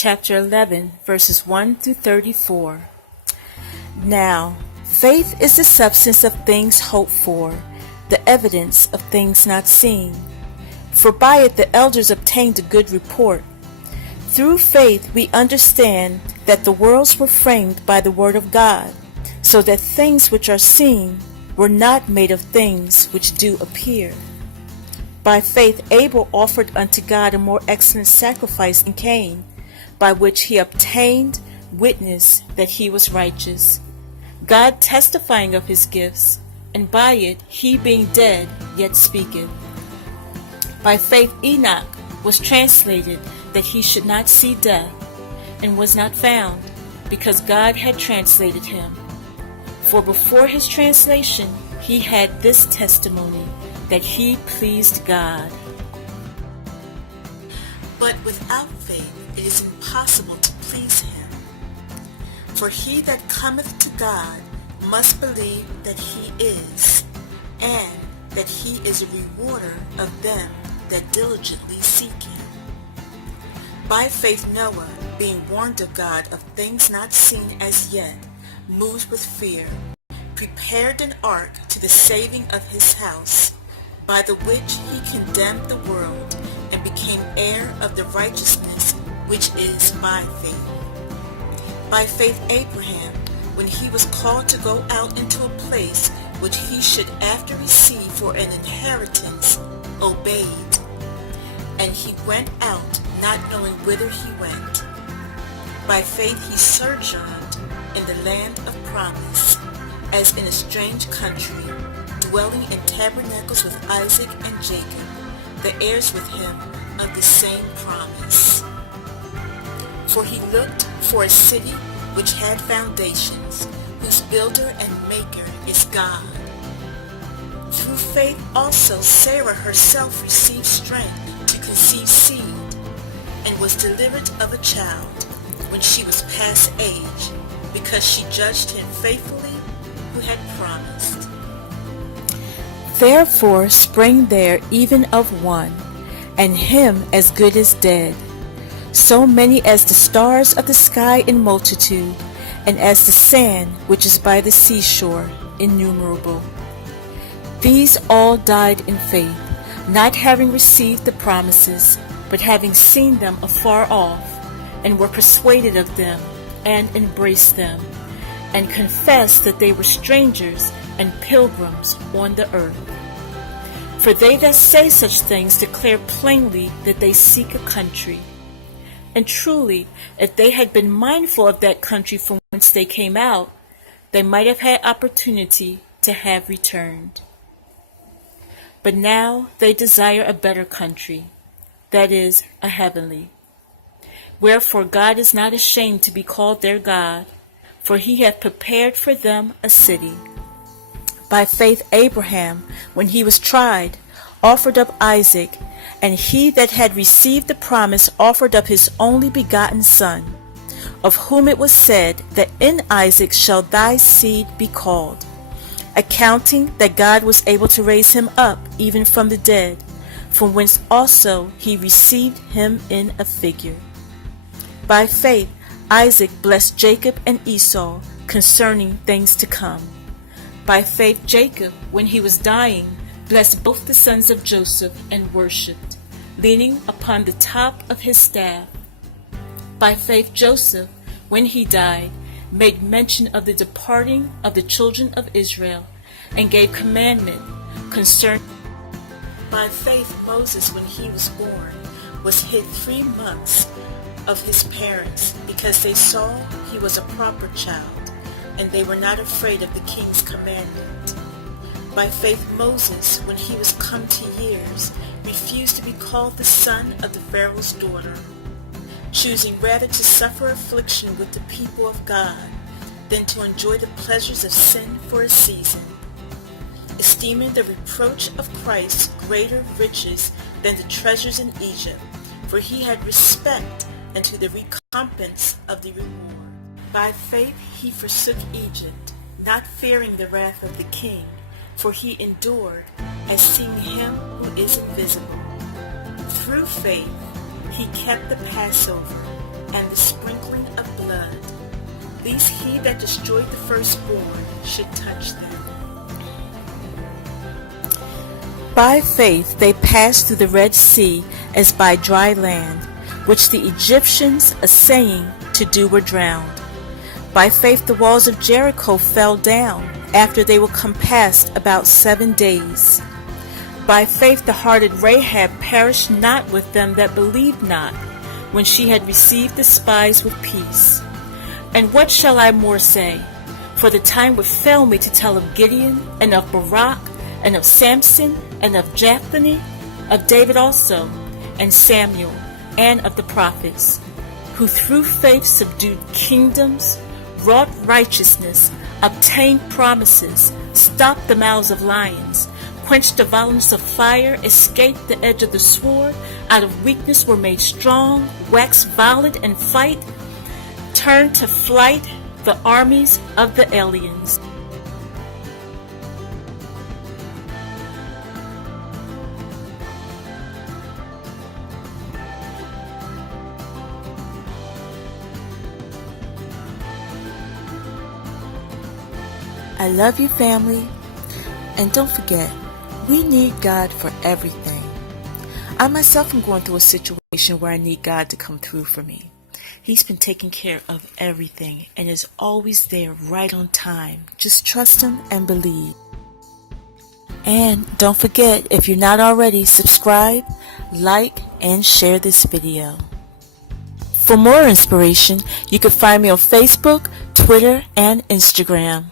chapter 11, verses 1 through 34. Now, faith is the substance of things hoped for, the evidence of things not seen. For by it the elders obtained a good report. Through faith we understand that the worlds were framed by the word of God, so that things which are seen were not made of things which do appear. By faith Abel offered unto God a more excellent sacrifice than Cain, by which he obtained witness that he was righteous, God testifying of his gifts, and by it he being dead yet speaketh. By faith Enoch was translated that he should not see death, and was not found, because God had translated him. For before his translation he had this testimony, that he pleased God. But without faith it is impossible to please him. For he that cometh to God must believe that he is, and that he is a rewarder of them that diligently seek him. By faith Noah, being warned of God of things not seen as yet, moved with fear, prepared an ark to the saving of his house, by the which he condemned the world, and became heir of the righteousness which is by faith. By faith Abraham, when he was called to go out into a place which he should after receive for an inheritance, obeyed. And he went out, not knowing whither he went. By faith he sojourned in the land of promise, as in a strange country, dwelling in tabernacles with Isaac and Jacob, the heirs with him of the same promise. For he looked for a city which had foundations, whose builder and maker is God. Through faith also Sarah herself received strength to conceive seed, and was delivered of a child when she was past age, because she judged him faithfully who had promised. Therefore sprang there even of one, and him as good as dead, so many as the stars of the sky in multitude, and as the sand which is by the seashore innumerable. These all died in faith, not having received the promises, but having seen them afar off, and were persuaded of them, and embraced them, and confessed that they were strangers and pilgrims on the earth. For they that say such things declare plainly that they seek a country. And truly, if they had been mindful of that country from whence they came out, they might have had opportunity to have returned. But now they desire a better country, that is, a heavenly. Wherefore God is not ashamed to be called their God, for he hath prepared for them a city. By faith Abraham, when he was tried, offered up Isaac, and he that had received the promise offered up his only begotten son, of whom it was said that in Isaac shall thy seed be called, accounting that God was able to raise him up even from the dead, from whence also he received him in a figure. By faith Isaac blessed Jacob and Esau concerning things to come. By faith Jacob, when he was dying, blessed both the sons of Joseph and worshipped, leaning upon the top of his staff. By faith Joseph, when he died, made mention of the departing of the children of Israel, and gave commandment concerning. By faith Moses, when he was born, was hid 3 months of his parents, because they saw he was a proper child, and they were not afraid of the king's commandment. By faith Moses, when he was come to years, refused to be called the son of the Pharaoh's daughter, choosing rather to suffer affliction with the people of God than to enjoy the pleasures of sin for a season, esteeming the reproach of Christ greater riches than the treasures in Egypt, for he had respect unto the recompense of the reward. By faith he forsook Egypt, not fearing the wrath of the king, for he endured as seeing him who is invisible. Through faith he kept the Passover, and the sprinkling of blood, lest he that destroyed the firstborn should touch them. By faith they passed through the Red Sea as by dry land, which the Egyptians, assaying to do, were drowned. By faith the walls of Jericho fell down, after they were compassed about 7 days. By faith the hearted Rahab perished not with them that believed not, when she had received the spies with peace. And what shall I more say? For the time would fail me to tell of Gideon, and of Barak, and of Samson, and of Jephthah, of David also, and Samuel, and of the prophets, who through faith subdued kingdoms, wrought righteousness, obtained promises, stopped the mouths of lions, quenched the violence of fire, escaped the edge of the sword, out of weakness were made strong, waxed violent in fight, turned to flight the armies of the aliens. I love you, family, and don't forget, we need God for everything. I myself am going through a situation where I need God to come through for me. He's been taking care of everything and is always there right on time. Just trust Him and believe. And don't forget, if you're not already, subscribe, like, and share this video. For more inspiration, you can find me on Facebook, Twitter, and Instagram.